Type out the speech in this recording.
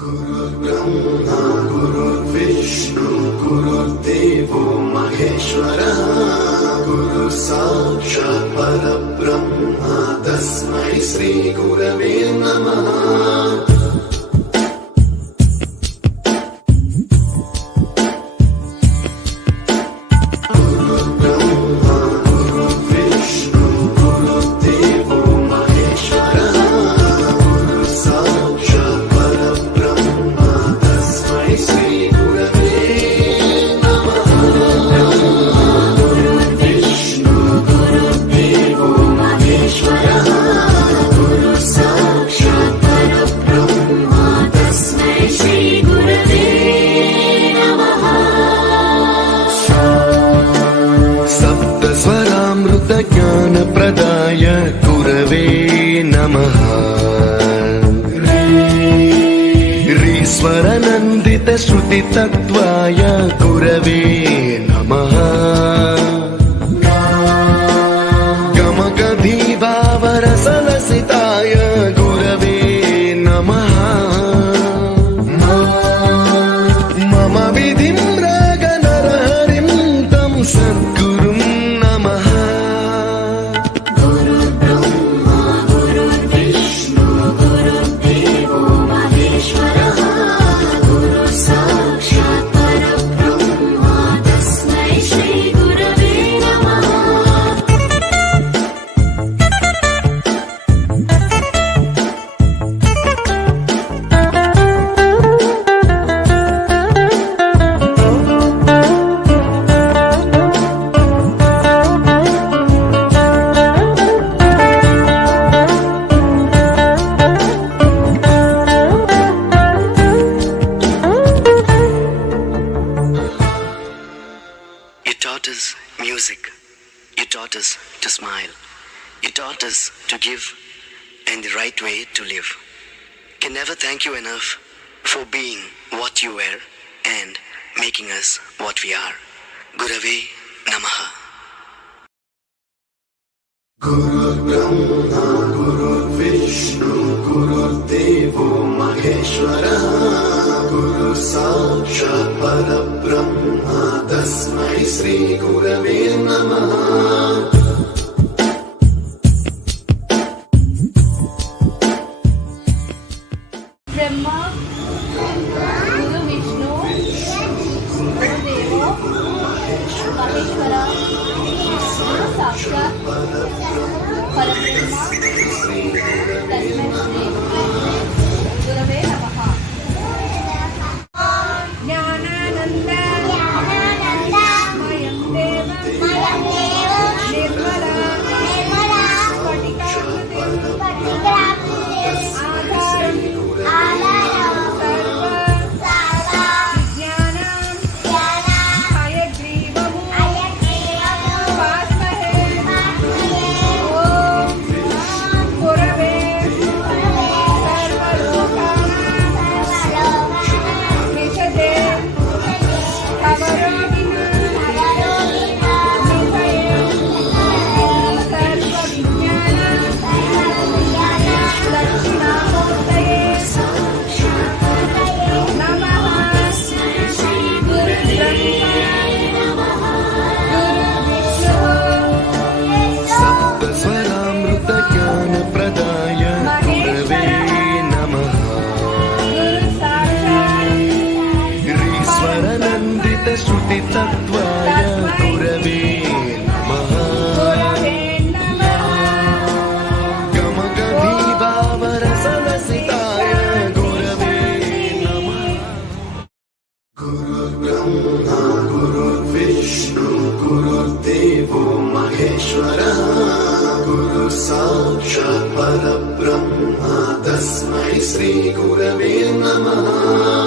गुरुर्ब्रह्मा गुरुर्विष्णु गुरुर्देवो महेश्वरः गुरुः साक्षात् परब्रह्म तस्मै श्री गुरवे नमः। ज्ञान प्रदाय गुरवे नमः। ईश्वर नंदित श्रुति तत्वाय गुरवे नमः। गमगधीभावरसलसिताय गुरवे नमः। मम विधिं रागनरहरिं तं सद्गुरुं नमः। You taught us music. You taught us to smile. You taught us to give and the right way to live. Can never thank you enough for being what you were and making us what we are. Gurave Namaha. गुरुर्ब्रह्मा गुरुर्विष्णु गुरुर्देवो महेश्वरः गुरुः साक्षात् परब्रह्म तस्मै श्री गुरवे नमः। ब्रह्मा गुरु विष्णु गुरुदेवो महेश्वरा गुरु साक्षात् परब्रह्म तस्मै श्री गुरवे नमः। ज्ञानानंद मयं देवं निर्मला श्रुति तत्वाय गुरवे नमः। गमगधीभावरसलसिताय गुरवे नमः। गुरुर्ब्रह्मा गुरुर्विष्णु गुरुर्देवो महेश्वरः गुरुः साक्षात् परब्रह्म तस्मै श्री गुरवे नमः।